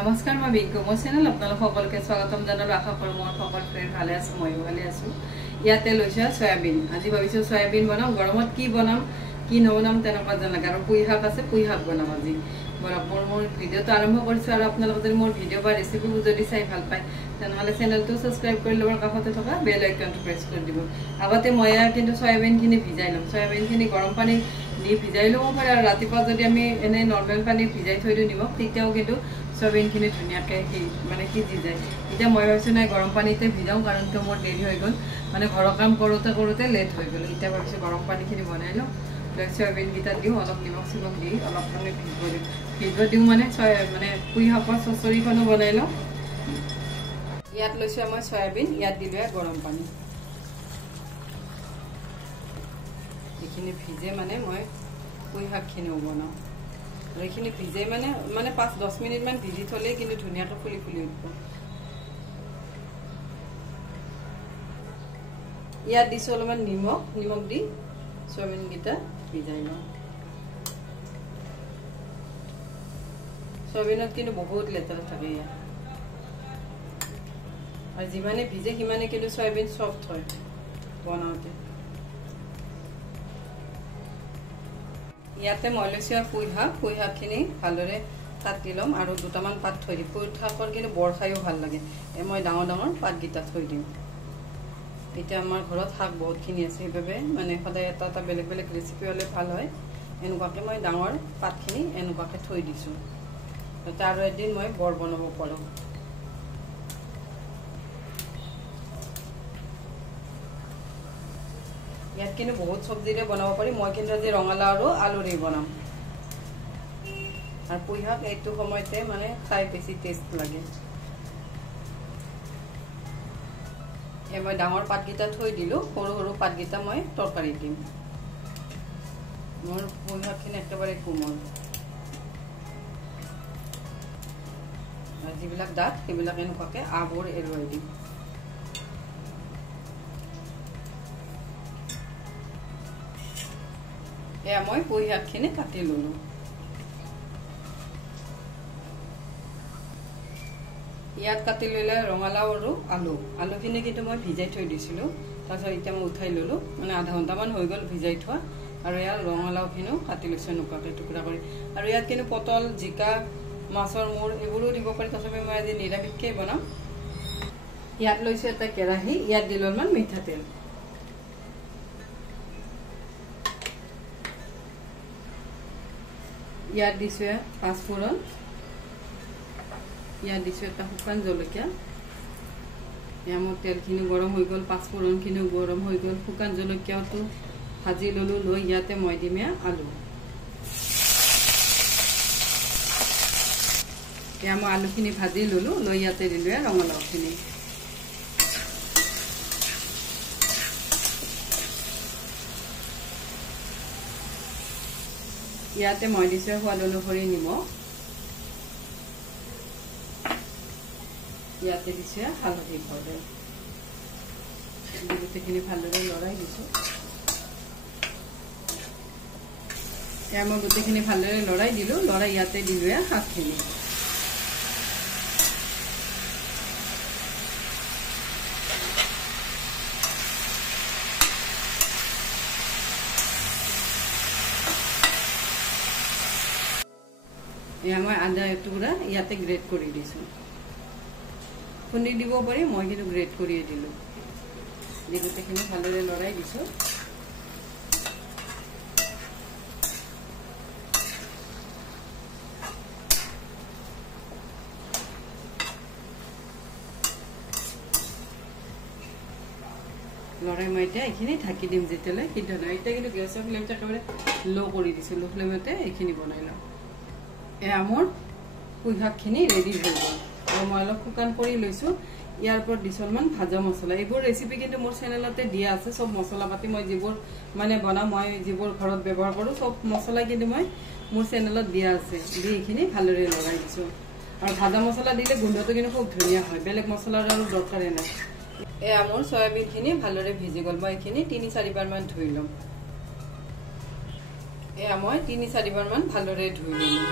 নমস্কাৰ মই বিংকু মোৰ চেনেল আপোনালোক সকলোকে স্বাগতম জনালো আশা কৰোঁ মোৰ সকলো ফ্ৰেণ্ড ভালে আছে ময়ো ভালে আছো ইয়াতে লৈছো সয়াবিন আজি ভাবিছো সয়াবিন বনাম গৰমত কি বনাম কি নবনাম তেনেকুৱা যেন লাগে আৰু পুই শাক আছে পুই শাক বনাম আজি বৰাবৰ মোৰ ভিডিওটো আৰম্ভ কৰিছো আৰু আপোনালোক যদি মোৰ ভিডিও বা ৰেচিপি যদি চাই ভাল পায় তেনেহলে চেনেলটো সাবস্ক্ৰাইব কৰি ল'ব কাষতে থকা বেল আইকনটো প্ৰেছ কৰি দিব আগতে মই কিন্তু সয়াবিনখিনি ভিজাই লম সয়াবিনখিনি গৰম পানী দি ভিজাই ল'ব পাৰে আৰু ৰাতিপুৱা যদি আমি এনে নৰ্মেল পানী ভিজাই থৈ দিও নিমখ তেতিয়াও কিন্তু সয়াবিনখিনি ধুনীয়াকৈ মানে সিজি যায় এতিয়া মই ভাবিছো নাই গৰম পানীতে ভিজাওঁ কাৰণ তো মোৰ দেৰি হৈ গ'ল মানে ঘৰৰ কাম কৰোঁতে লেট হৈ গ'ল এতিয়া ভাবিছো গৰম পানীখিনি বনাই লওঁ সয়াবিনকেইটা দিওঁ অলপ নিমখ চিমখ দি অলপ মানে ভিজিব দিওঁ মানে পুই শাকৰ চচৰিখনো বনাই লওঁ ইয়াত লৈছোঁ মই সয়াবিন ইয়াত দিলোঁ গৰম পানী এইখিনি ভিজে মানে মই পুই শাকখিনিও বনাওঁ আৰু এইখিনি ভিজে মানে 5-10 মিনিটমান ভিজি থ'লেই কিন্তু ধুনীয়াকৈ ফুলি উঠিব ইয়াত দিছোঁ অলপমান নিমখ দি সয়াবিনকেইটা ভিজাই লওঁ সয়াবিনত কিন্তু বহুত লেতেৰা থাকে ইয়াত আৰু যিমানে ভিজে সিমানে কিন্তু সয়াবিন সফ্ট হয় বনাওঁতে ইয়াতে মই লৈছোঁ পুই শাকখিনি ভালদৰে কাটি ল'ম আৰু দুটামান পাত থৈ দিম পুই শাকৰ কিন্তু বৰ খায়ো ভাল লাগে মই ডাঙৰ পাতকেইটা থৈ দিম এতিয়া আমাৰ ঘৰত শাক বহুতখিনি আছে সেইবাবে মানে সদায় এটা বেলেগ ৰেচিপি হ'লে ভাল হয় এনেকুৱাকৈ মই ডাঙৰ পাতখিনি এনেকুৱাকৈ থৈ দিছোঁ যাতে আৰু এদিন মই বৰ বনাব পাৰোঁ ইয়াত কিন্তু বহুত চব্জিৰে বনাব পাৰি মই কিন্তু আজি ৰঙালাও আৰু আলুৰে বনাম আৰু পুই শাক এইটো সময়তে মানে খাই বেছি টেষ্ট লাগে মই ডাঙৰ পাতকেইটা থৈ দিলোঁ সৰু পাতকেইটা মই তৰকাৰী দিম মোৰ পুই শাকখিনি একেবাৰে কোমল আৰু যিবিলাক ডাঠ সেইবিলাক এনেকুৱাকৈ আবোৰ এৰুৱাই দিম এয়া মই পুই শাকখিনি কাটি ল'লোঁ ইয়াত কাটি ল'লে ৰঙালাও আৰু আলুখিনি কিন্তু মই ভিজাই থৈ দিছিলোঁ তাৰপিছত এতিয়া মই উঠাই ল'লোঁ মানে আধা ঘণ্টামান হৈ গ'ল ভিজাই থোৱা আৰু ইয়াৰ ৰঙালাওখিনিও কাটি লৈছোঁ এনেকুৱাকৈ টুকুৰা কৰি আৰু ইয়াত কিন্তু পটল জিকা মাছৰ মূৰ এইবোৰো দিব পাৰি তথাপি মই আজি নিৰামিষকৈ বনাম ইয়াত লৈছোঁ এটা কেৰাহী ইয়াত দিলোঁ অলপমান মিঠাতেল ইয়াত দিছোঁ পাঁচফোৰণ ইয়াত দিছোঁ এটা শুকান জলকীয়া এয়া মোৰ তেলখিনি গৰম হৈ গ'ল পাঁচফোৰণখিনিও গৰম হৈ গ'ল শুকান জলকীয়াটো ভাজি ল'লোঁ লৈ ইয়াতে মই দিম আলু এয়া মই আলুখিনি ভাজি ল'লোঁ লৈ ইয়াতে দিলোঁ ৰঙালাওখিনি ইয়াতে মই দিছোঁ সোৱাদ অনুসৰি নিমখ ইয়াতে দিছোঁ হালধি পাউডাৰ গোটেইখিনি ভালদৰে লৰাই দিছোঁ এয়া মই গোটেইখিনি ভালদৰে লৰাই দিলোঁ লৰাই ইয়াতে দিলোঁ শাকখিনি এয়া মই আদা এটুকুৰা ইয়াতে গ্ৰেট কৰি দিছোঁ খুন্দি দিব পাৰি মই কিন্তু গ্ৰেট কৰিয়ে দিলোঁ দি গোটেইখিনি ভালদৰে লৰাই দিছোঁ লৰাই মই এতিয়া এইখিনি ঢাকি দিম যেতিয়ালৈ সিদ্ধ নহয় এতিয়া কিন্তু গেছৰ ফ্লেমটো একেবাৰে ল' কৰি দিছোঁ ল' ফ্লেমতে এইখিনি বনাই লওঁ এয়া মোৰ পুই শাকখিনি ৰেডি হৈ গ'ল আৰু মই অলপ শুকান কৰি লৈছোঁ ইয়াৰ ওপৰত দিছোঁ অলপমান ভাজা মছলা এইবোৰ ৰেচিপি কিন্তু মোৰ চেনেলতে দিয়া আছে চব মছলা পাতি মই যিবোৰ মানে বনাওঁ মই যিবোৰ ঘৰত ব্যৱহাৰ কৰোঁ চব মছলা কিন্তু মই মোৰ চেনেলত দিয়া আছে দি এইখিনি ভালদৰে লগাই দিছোঁ আৰু ভাজা মছলা দিলে গোন্ধটো কিন্তু খুব ধুনীয়া হয় বেলেগ মছলাৰ আৰু দৰকাৰেই নাই এয়া মোৰ সয়াবিনখিনি ভালদৰে ভিজি গ'ল মই এইখিনি 3-4 বাৰমান ধুই ল'ম এয়া মই 3-4 বাৰমান ভালদৰে ধুই ল'লোঁ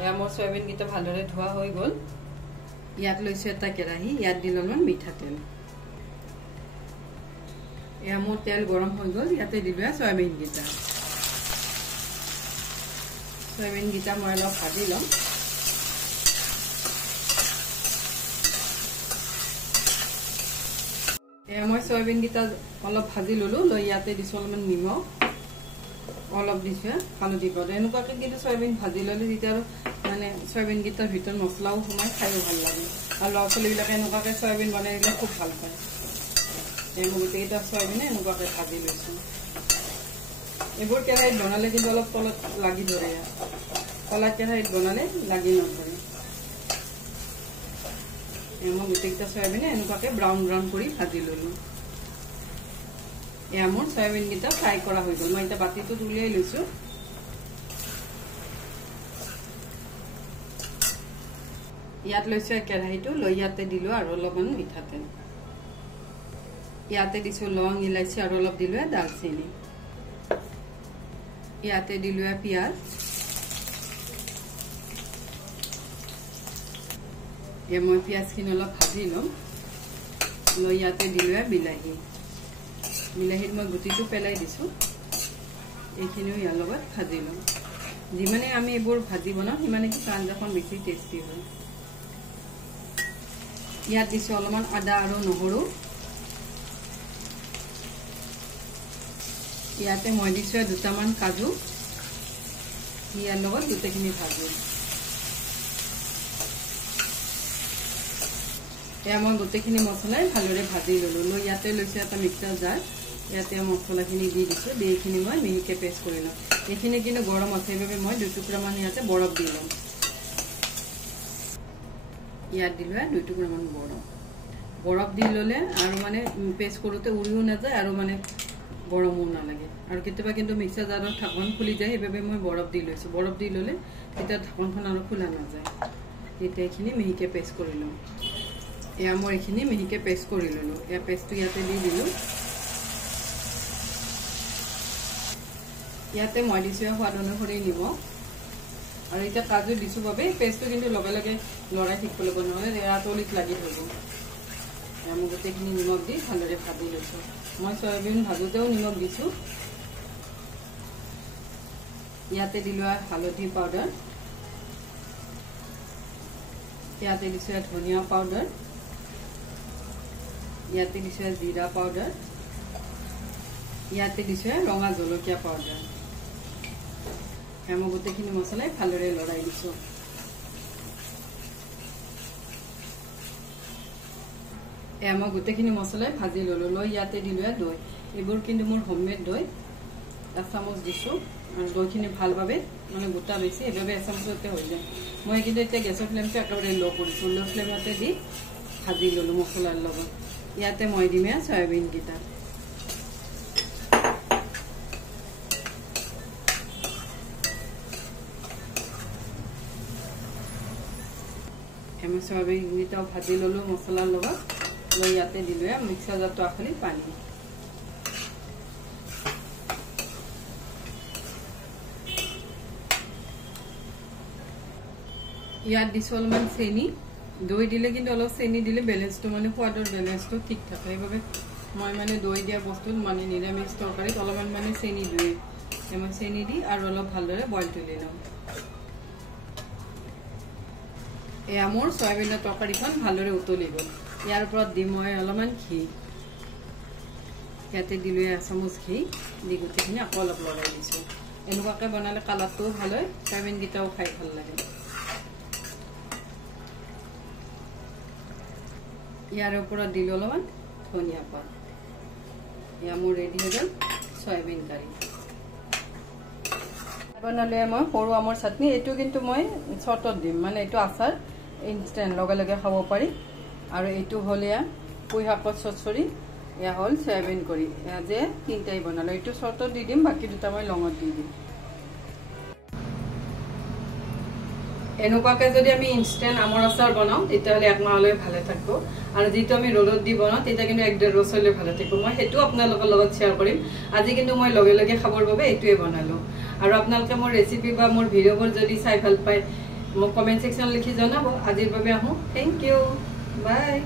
এয়া মোৰ সয়াবিনকেইটা ভালদৰে ধোৱা হৈ গ'ল। ইয়াত লৈছোঁ এটা কেৰাহী, ইয়াত দিলোঁ অলপমান মিঠাতেল। এয়া মোৰ তেল গৰম হৈ গ'ল, ইয়াতে দিলোঁ সয়াবিনকেইটা। সয়াবিনকেইটা মই অলপ ভাজি ল'ম। এয়া মই সয়াবিনকেইটা অলপ ভাজি ল'লোঁ, লৈ ইয়াতে দিছোঁ অলপমান নিমখ, অলপ দিছোঁ হালধি পাউডাৰ। এনেকুৱাকৈ কিন্তু সয়াবিন ভাজি ল'লে তেতিয়া আৰু মানে সয়াবিনকেইটাৰ ভিতৰত মছলাও সোমাই খায়ো ভাল লাগে। আৰু ল'ৰা ছোৱালীবিলাকে এনেকুৱাকৈ সয়াবিন বনাই দিলে খুব ভাল পায়। এই মই গোটেইকেইটা সয়াবিনে এনেকুৱাকৈ ভাজি লৈছোঁ। এইবোৰ কেৰাহীত বনালে কিন্তু অলপ তলত লাগি ধৰে, কলা কেৰাহীত বনালে লাগি নধৰে। মই গোটেইকেইটা সয়াবিনে এনেকুৱাকৈ ব্ৰাউন ব্ৰাউন কৰি ভাজি ল'লোঁ। এয়া মোৰ সয়াবিনকেইটা ফ্ৰাই কৰা হৈ গ'ল। মই এতিয়া বাতিটোত উলিয়াই লৈছোঁ। ইয়াত লৈছোঁ কেৰাহীটো, লৈ ইয়াতে দিলোঁ আৰু অলপমান মিঠাতেল। ইয়াতে দিছোঁ লং, ইলাচি আৰু অলপ দিলোঁ দালচেনি। ইয়াতে দিলোঁ পিঁয়াজ। এয়া মই পিঁয়াজখিনি অলপ ভাজি ল'ম। লৈ ইয়াতে দিলোঁ বিলাহী। বিলাহীত মই গুটিটো পেলাই দিছোঁ। এইখিনিও ইয়াৰ লগত ভাজি ল'ম। যিমানে আমি এইবোৰ ভাজি বনাওঁ সিমানে কিন্তু আঞ্জাখন বেছি টেষ্টি হয়। ইয়াত দিছোঁ অলপমান আদা আৰু নহৰু। ইয়াতে মই দিছোঁ দুটামান কাজু। ইয়াৰ লগত গোটেইখিনি ভাজোঁ। এয়া মই গোটেইখিনি মছলাই ভালদৰে ভাজি ল'লোঁ। লৈ ইয়াতে লৈছোঁ এটা মিক্সাৰ জাৰ। ইয়াতে মছলাখিনি দি দিছোঁ। দি এইখিনি মই মিহিকৈ পেষ্ট কৰি ল'ম। এইখিনি কিন্তু গৰম আছে, সেইবাবে মই 2 টুকুৰামান ইয়াতে বৰফ দি ল'ম। ইয়াত দিলোঁ 2 টুকুৰামান বৰফ দি ল'লে আৰু মানে পেষ্ট কৰোঁতে উৰিও নাযায় আৰু মানে গৰমো নালাগে। আৰু কেতিয়াবা কিন্তু মিক্সাৰ জাৰৰ ঢাকন খুলি যায়, সেইবাবে মই বৰফ দি লৈছোঁ। বৰফ দি ল'লে তেতিয়া ঢাকনখন আৰু খোলা নাযায়। এতিয়া এইখিনি মিহিকৈ পেষ্ট কৰি ল'ম। এয়া মই এইখিনি মিহিকৈ পেষ্ট কৰি ল'লোঁ। এয়া পেষ্টটো ইয়াতে দি দিলোঁ। ইয়াতে মই দিছোঁ সোৱাদ অনুসৰি নিমখ। আৰু এতিয়া কাজু দিছোঁ বাবে পেষ্টটো কিন্তু লগে লগে লৰাই থাকিব লাগিব, নহ'লে তলিত লাগি থাকিব। মই গোটেইখিনি নিমখ দি ভালদৰে ভাজি লৈছোঁ। মই সয়াবিন ভাজোঁতেও নিমখ দিছোঁ। ইয়াতে দিলোঁ হালধি পাউডাৰ। ইয়াতে দিছোঁ ধনিয়া পাউডাৰ। ইয়াতে দিছোঁ জিৰা পাউডাৰ। ইয়াতে দিছোঁ ৰঙা জলকীয়া পাউডাৰ। মই গোটেইখিনি মছলাই ভালদৰে লৰাই দিছোঁ। এয়া মই গোটেইখিনি মছলাই ভাজি ল'লোঁ। লৈ ইয়াতে দিলোঁ দৈ। এইবোৰ কিন্তু মোৰ হোমমেড দৈ। 1 চামুচ দিছোঁ। আৰু দৈখিনি ভালভাৱে মানে গোটা বেছি, সেইবাবে 1 চামুচতে হৈ যায়। মই কিন্তু এতিয়া গেছৰ ফ্লেমটো একেবাৰে ল' কৰিছোঁ। ল' ফ্লেমতে দি ভাজি ল'লোঁ মছলাৰ লগত। ইয়াতে মই দিম সয়াবিনকেইটা। মই সয়াবিনকেইটাও ভাজি ল'লোঁ মছলাৰ লগত। লৈ ইয়াতে দিলোঁ মিক্সাৰ জাৰটো আখলি পানী। ইয়াত দিছোঁ অলপমান চেনি। দৈ দিলে কিন্তু অলপ চেনি দিলে বেলেঞ্চটো মানে সোৱাদৰ বেলেঞ্চটো ঠিক থাকে। সেইবাবে মই মানে দৈ দিয়া বস্তুত মানে নিৰামিষ তৰকাৰীত অলপমান মানে চেনি দিওঁ। মই চেনি দি আৰু অলপ ভালদৰে বইল তুলি লওঁ। এয়া মোৰ সয়াবিনৰ তৰকাৰীখন ভালদৰে উতলি গ'ল। ইয়াৰ ওপৰত দিম মই অলপমান ঘি। ইয়াতে দিলোঁ 1 চামুচ ঘি। দি গোটেইখিনি আকৌ অলপ লৰাই দিছোঁ। এনেকুৱাকৈ বনালে কালাৰটোও ভাল হয়, সয়াবিনকেইটাও খাই ভাল লাগে। ইয়াৰ ওপৰত দিলোঁ অলপমান ধনিয়া পাত। এয়া মোৰ ৰেডি হৈ গ'ল সয়াবিন কাৰী। বনালে মই সৰু আমৰ চাটনি। এইটো কিন্তু মই চৰ্টত দিম, মানে এইটো আচাৰ ইনষ্টেণ্ট লগে লগে খাব পাৰি। আৰু এইটো হ'ল পুঁই শাকৰ চচৰি। এয়া হ'ল সয়াবিন কৰি। এয়া যে 3টাই বনালোঁ। এইটো চৰ্টত দি দিম, বাকী 2টা মই লঙত দি দিম। এনেকুৱাকৈ যদি আমি ইনষ্টেণ্ট আমৰ আচাৰ বনাওঁ তেতিয়াহ'লে 1 মাহলৈ ভালে থাকিব। আৰু যিটো আমি ৰ'দত দি বনাওঁ তেতিয়া কিন্তু 1-1.5 বছৰলৈ ভালে থাকিব। মই সেইটো আপোনালোকৰ লগত শ্বেয়াৰ কৰিম। আজি কিন্তু মই লগে লগে খাবৰ বাবে এইটোৱে বনালোঁ। আৰু আপোনালোকে মোৰ ৰেচিপি বা মোৰ ভিডিঅ'বোৰ যদি চাই ভাল পায় মোক কমেণ্ট ছেকশ্যন লিখি জনাব। আজিৰ বাবে আহোঁ, থেংক ইউ, বাই।